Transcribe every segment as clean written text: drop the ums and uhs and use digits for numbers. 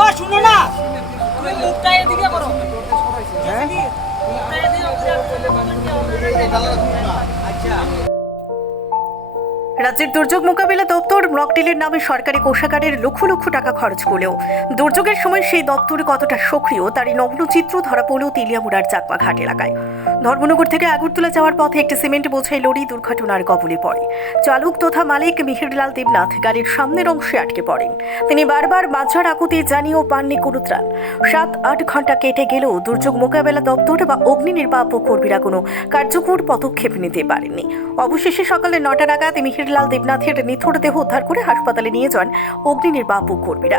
ও শুনো না, তুমি মুখটা এদিকে করো। হ্যাঁ, মুখটা এদিকে করে আচ্ছা। রাজ্যের দুর্যোগ মোকাবিলা দপ্তর মকডিলের নামে সরকারি কোষাগারের লক্ষ লক্ষ টাকা খরচ করলেও দুর্যোগের সময় সেই দপ্তরে কতটা সক্রিয় তারই নগ্ন চিত্র ধরা পড়ল তেলিয়ামুড়ার চাকমাঘাট এলাকায়। ধর্মনগর থেকে আগরতলা যাওয়ার পথে একটি সিমেন্ট বোঝাই লরি দুর্ঘটনার কবলে পড়ে। চালক তথা মালিক মিহিরলাল দেবনাথ গাড়ির সামনের অংশে আটকে পড়েন। তিনি বারবার বাঁচার আকুতি জানিয়েও পাননি কোনো ত্রাণ। 7-8 ঘন্টা কেটে গেলেও দুর্যোগ মোকাবেলা দপ্তর বা অগ্নি নির্বাপক কর্মীরা কোনো কার্যকর পদক্ষেপ নিতে পারেননি। অবশেষে সকালে 9টা নাগাদ মিহিরলাল দেবনাথের নিথর দেহ উদ্ধার করে হাসপাতালে নিয়ে যান অগ্নি নির্বাপক কর্মীরা।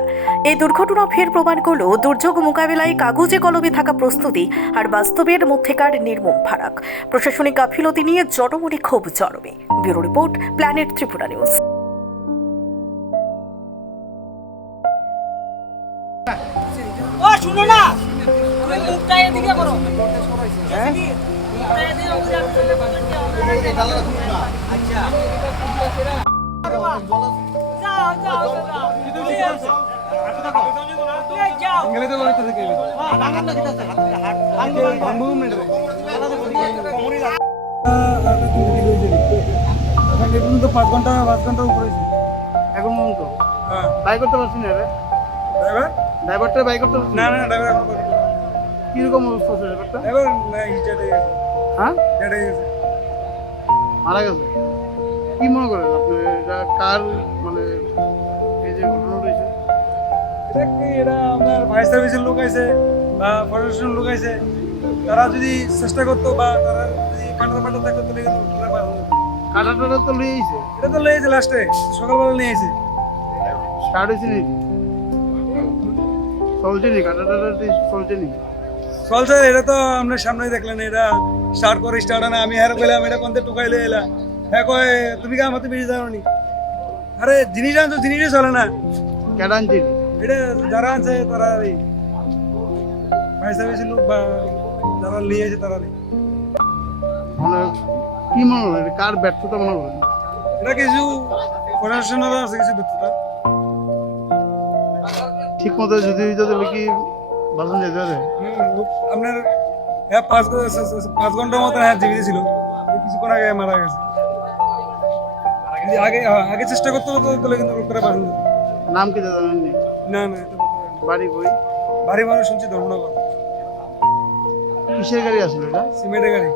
এই দুর্ঘটনা ফের প্রমাণ করল দুর্যোগ মোকাবেলায় কাগজে কলমে থাকা প্রস্তুতি আর বাস্তবের মধ্যেকার নির্মম ফারাক। প্রশাসনিক গাফিলতি নিয়ে জনমনে ক্ষোভ চরমে। Bureau report, planet Tripura news. ও শুনো না, তুমি মুখটা এদিকে করো। হ্যাঁ, মুখটা এদিকে করে আচ্ছা। যাও যাও যাও, যাও ইংরেজিতে বলতে থেকে বাগান না দিতে হাত আঙ্গুল মেরে এখন তো 5 ঘন্টা উপরে এখন মন তো হ্যাঁ বাই করতে পারছি না রে ড্রাইভারটা বাই করতে পারছি না ড্রাইভার এখন কিরকম অবস্থা আছে ড্রাইভারটা ড্রাইভার না হিটারে হ্যাঁ হিটারে মারা গেছে। কি মনে করেন আপনি এটা কার মানে এই যে ঘটনা হয়েছে এটা কি এটা আমার ফায়ার সার্ভিসের লোক আছে বা প্রশাসনের লোক আছে, তারা যদি চেষ্টা করতো বা তারা যদি কাটাটা থাকতো তাহলে কাটাটা তো লয়ে আইছে, এটা তো লয়ে আইছে লাস্টে সকালবেলা নিয়ে আইছে স্টার্ট হয়েছে নাকি চলছে নি কাটাটা চলছে নি চলছে। এটা তো আমরা সামনেই দেখলেন এটা স্টার্ট করে স্টার্ট না আমি হেরে কইলাম এটা কোনতে টুকাইলে এলা হ্যাঁ কয় তুমি কি আমাতে বেশি জানো নি। আরে জিনিস আনছো জিনিসই চলে না কেন আনছি এটা যারা আনছে তারা ফায়ার সার্ভিসের লোক বা যারা নিয়ে আছে তারা নেই। মানে কি মনে হয় কার ব্যর্থতা মনে হয় এটা কিছু প্রশাসনেরও আছে কিছু ব্যর্থতা ঠিক মতো যদি কি বাসন যেতে হবে আপনার হ্যাঁ 5 ঘন্টার মতো হ্যাঁ জীবিত ছিল, কিছুক্ষণ আগে মারা গেছে। আগে আগে চেষ্টা করতে হতো তাহলে কিন্তু রোগ করে বাসন নাম কি জানেননি? না না বাড়ি বাড়ি মানুষ শুনছি ধর্মনগর। কিসের গাড়ি আসলে এটা? সিমেন্টের গাড়ি।